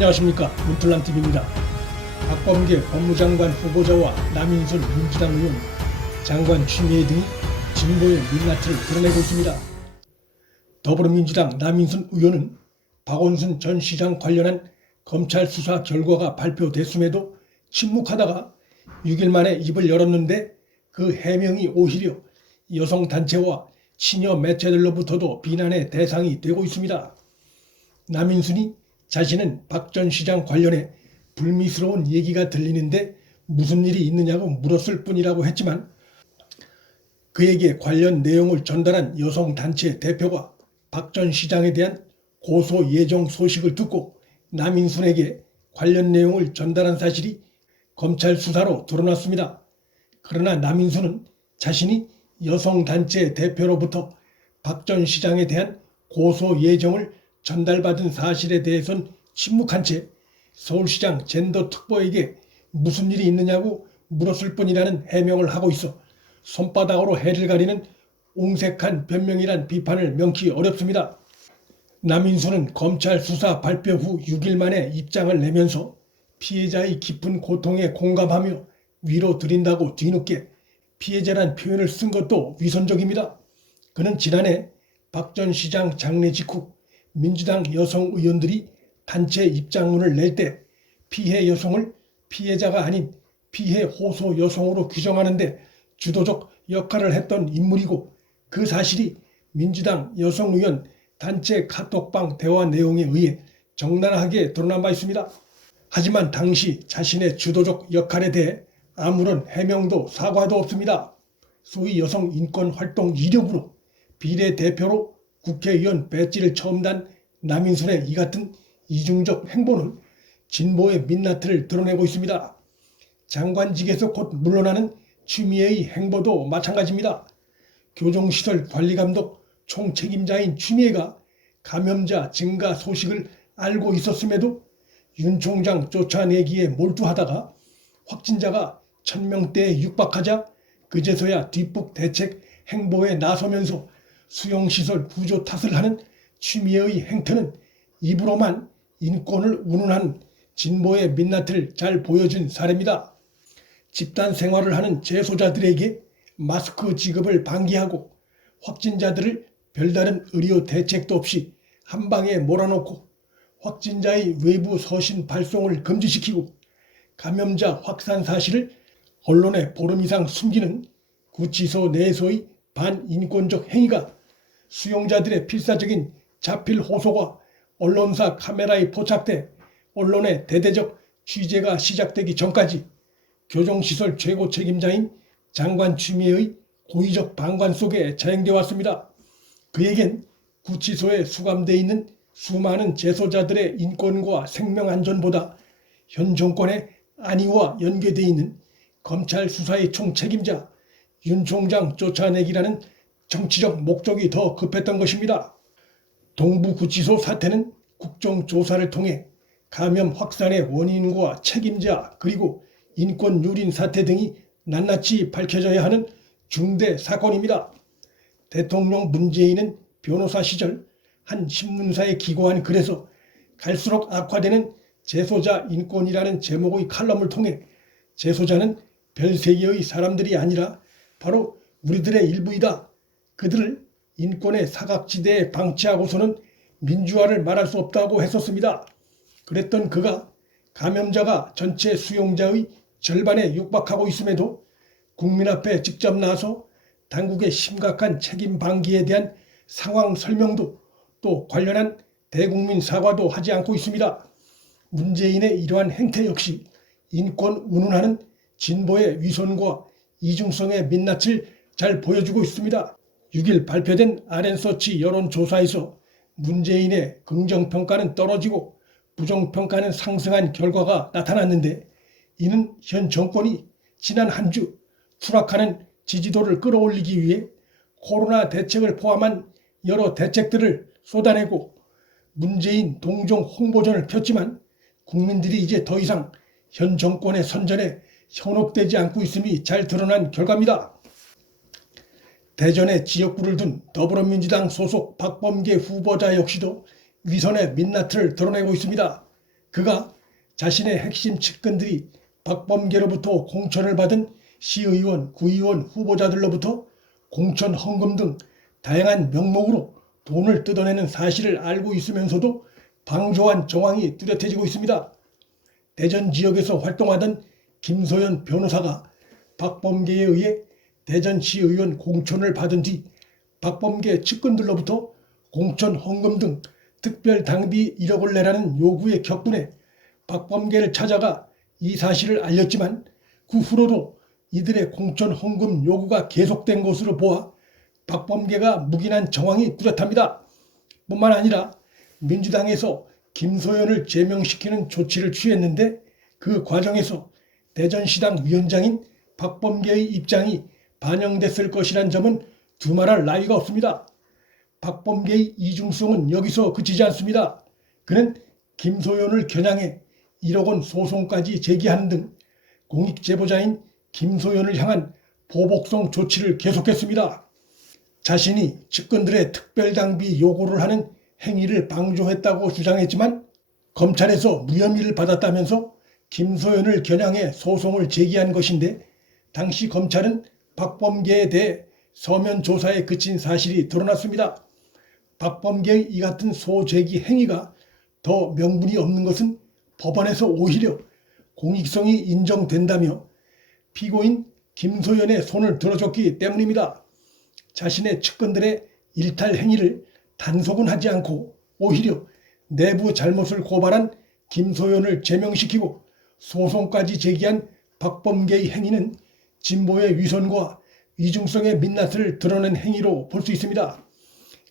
안녕하십니까, 문틀란TV입니다. 박범계 법무장관 후보자와 남인순 민주당 의원, 장관 추미애 등이 진보의 민낯을 드러내고 있습니다. 더불어민주당 남인순 의원은 박원순 전 시장 관련한 검찰 수사 결과가 발표됐음에도 침묵하다가 6일 만에 입을 열었는데 그 해명이 오히려 여성단체와 친여 매체들로부터도 비난의 대상이 되고 있습니다. 남인순이 자신은 박 전 시장 관련해 불미스러운 얘기가 들리는데 무슨 일이 있느냐고 물었을 뿐이라고 했지만, 그에게 관련 내용을 전달한 여성단체 대표가 박 전 시장에 대한 고소 예정 소식을 듣고 남인순에게 관련 내용을 전달한 사실이 검찰 수사로 드러났습니다. 그러나 남인순은 자신이 여성단체 대표로부터 박 전 시장에 대한 고소 예정을 전달받은 사실에 대해선 침묵한 채 서울시장 젠더특보에게 무슨 일이 있느냐고 물었을 뿐이라는 해명을 하고 있어 손바닥으로 해를 가리는 옹색한 변명이란 비판을 명키 어렵습니다. 남인순은 검찰 수사 발표 후 6일 만에 입장을 내면서 피해자의 깊은 고통에 공감하며 위로 드린다고 뒤늦게 피해자란 표현을 쓴 것도 위선적입니다. 그는 지난해 박 전 시장 장례 직후 민주당 여성 의원들이 단체 입장문을 낼 때 피해 여성을 피해자가 아닌 피해 호소 여성으로 규정하는데 주도적 역할을 했던 인물이고, 그 사실이 민주당 여성 의원 단체 카톡방 대화 내용에 의해 적나라하게 드러난 바 있습니다. 하지만 당시 자신의 주도적 역할에 대해 아무런 해명도 사과도 없습니다. 소위 여성 인권 활동 이력으로 비례대표로 국회의원 배지를 처음 단 남인순의 이 같은 이중적 행보는 진보의 민낯을 드러내고 있습니다. 장관직에서 곧 물러나는 추미애의 행보도 마찬가지입니다. 교정시설 관리감독 총책임자인 추미애가 감염자 증가 소식을 알고 있었음에도 윤 총장 쫓아내기에 몰두하다가 확진자가 1000명대에 육박하자 그제서야 뒷북 대책 행보에 나서면서 수용시설 구조 탓을 하는 추미애의 행태는 입으로만 인권을 운운한 진보의 민낯을 잘 보여준 사례입니다. 집단 생활을 하는 재소자들에게 마스크 지급을 방기하고 확진자들을 별다른 의료 대책도 없이 한 방에 몰아넣고 확진자의 외부 서신 발송을 금지시키고 감염자 확산 사실을 언론에 보름 이상 숨기는 구치소 내에서의 반인권적 행위가 수용자들의 필사적인 자필 호소가 언론사 카메라에 포착돼 언론의 대대적 취재가 시작되기 전까지 교정시설 최고 책임자인 장관 추미애의 고의적 방관 속에 자행되어 왔습니다. 그에겐 구치소에 수감되어 있는 수많은 재소자들의 인권과 생명 안전보다 현 정권의 안위와 연계되어 있는 검찰 수사의 총책임자 윤 총장 쫓아내기라는 정치적 목적이 더 급했던 것입니다. 동부구치소 사태는 국정조사를 통해 감염 확산의 원인과 책임자 그리고 인권 유린 사태 등이 낱낱이 밝혀져야 하는 중대 사건입니다. 대통령 문재인은 변호사 시절 한 신문사에 기고한 글에서 갈수록 악화되는 재소자 인권이라는 제목의 칼럼을 통해 재소자는 별세계의 사람들이 아니라 바로 우리들의 일부이다. 그들을 인권의 사각지대에 방치하고서는 민주화를 말할 수 없다고 했었습니다. 그랬던 그가 감염자가 전체 수용자의 절반에 육박하고 있음에도 국민 앞에 직접 나서 당국의 심각한 책임 방기에 대한 상황 설명도 또 관련한 대국민 사과도 하지 않고 있습니다. 문재인의 이러한 행태 역시 인권 운운하는 진보의 위선과 이중성의 민낯을 잘 보여주고 있습니다. 6일 발표된 RN서치 여론조사에서 문재인의 긍정평가는 떨어지고 부정평가는 상승한 결과가 나타났는데, 이는 현 정권이 지난 한 주 추락하는 지지도를 끌어올리기 위해 코로나 대책을 포함한 여러 대책들을 쏟아내고 문재인 동정 홍보전을 폈지만 국민들이 이제 더 이상 현 정권의 선전에 현혹되지 않고 있음이 잘 드러난 결과입니다. 대전에 지역구를 둔 더불어민주당 소속 박범계 후보자 역시도 위선의 민낯을 드러내고 있습니다. 그가 자신의 핵심 측근들이 박범계로부터 공천을 받은 시의원, 구의원 후보자들로부터 공천 헌금 등 다양한 명목으로 돈을 뜯어내는 사실을 알고 있으면서도 방조한 정황이 뚜렷해지고 있습니다. 대전 지역에서 활동하던 김소연 변호사가 박범계에 의해 대전시의원 공천을 받은 뒤 박범계 측근들로부터 공천 헌금 등 특별 당비 1억을 내라는 요구에 격분해 박범계를 찾아가 이 사실을 알렸지만 그 후로도 이들의 공천 헌금 요구가 계속된 것으로 보아 박범계가 묵인한 정황이 뚜렷합니다. 뿐만 아니라 민주당에서 김소연을 제명시키는 조치를 취했는데 그 과정에서 대전시당 위원장인 박범계의 입장이 반영됐을 것이란 점은 두말할 나위가 없습니다. 박범계의 이중성은 여기서 그치지 않습니다. 그는 김소연을 겨냥해 1억 원 소송까지 제기하는 등 공익제보자인 김소연을 향한 보복성 조치를 계속했습니다. 자신이 측근들의 특별당비 요구를 하는 행위를 방조했다고 주장했지만 검찰에서 무혐의를 받았다면서 김소연을 겨냥해 소송을 제기한 것인데 당시 검찰은 박범계에 대해 서면 조사에 그친 사실이 드러났습니다. 박범계의 이 같은 소제기 행위가 더 명분이 없는 것은 법원에서 오히려 공익성이 인정된다며 피고인 김소연의 손을 들어줬기 때문입니다. 자신의 측근들의 일탈 행위를 단속은 하지 않고 오히려 내부 잘못을 고발한 김소연을 제명시키고 소송까지 제기한 박범계의 행위는 진보의 위선과 이중성의 민낯을 드러낸 행위로 볼 수 있습니다.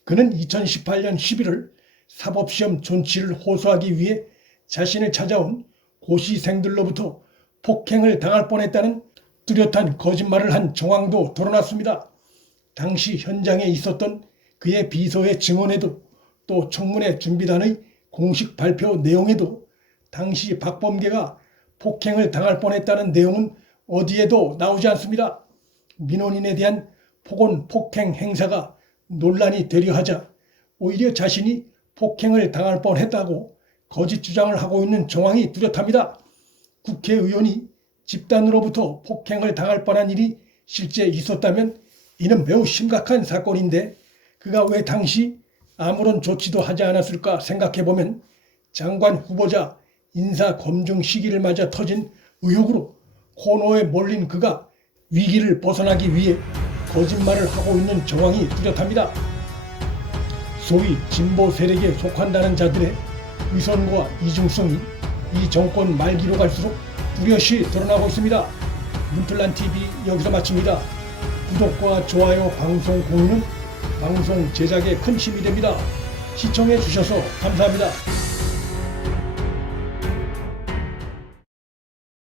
그는 2018년 11월 사법시험 존치를 호소하기 위해 자신을 찾아온 고시생들로부터 폭행을 당할 뻔했다는 뚜렷한 거짓말을 한 정황도 드러났습니다. 당시 현장에 있었던 그의 비서의 증언에도 또 청문회 준비단의 공식 발표 내용에도 당시 박범계가 폭행을 당할 뻔했다는 내용은 어디에도 나오지 않습니다. 민원인에 대한 폭언 폭행 행사가 논란이 되려 하자 오히려 자신이 폭행을 당할 뻔했다고 거짓 주장을 하고 있는 정황이 뚜렷합니다. 국회의원이 집단으로부터 폭행을 당할 뻔한 일이 실제 있었다면 이는 매우 심각한 사건인데 그가 왜 당시 아무런 조치도 하지 않았을까 생각해보면 장관 후보자 인사 검증 시기를 맞아 터진 의혹으로 코너에 몰린 그가 위기를 벗어나기 위해 거짓말을 하고 있는 정황이 뚜렷합니다. 소위 진보 세력에 속한다는 자들의 위선과 이중성이 이 정권 말기로 갈수록 뚜렷이 드러나고 있습니다. 문틀란TV 여기서 마칩니다. 구독과 좋아요, 방송 공유는 방송 제작에 큰 힘이 됩니다. 시청해 주셔서 감사합니다.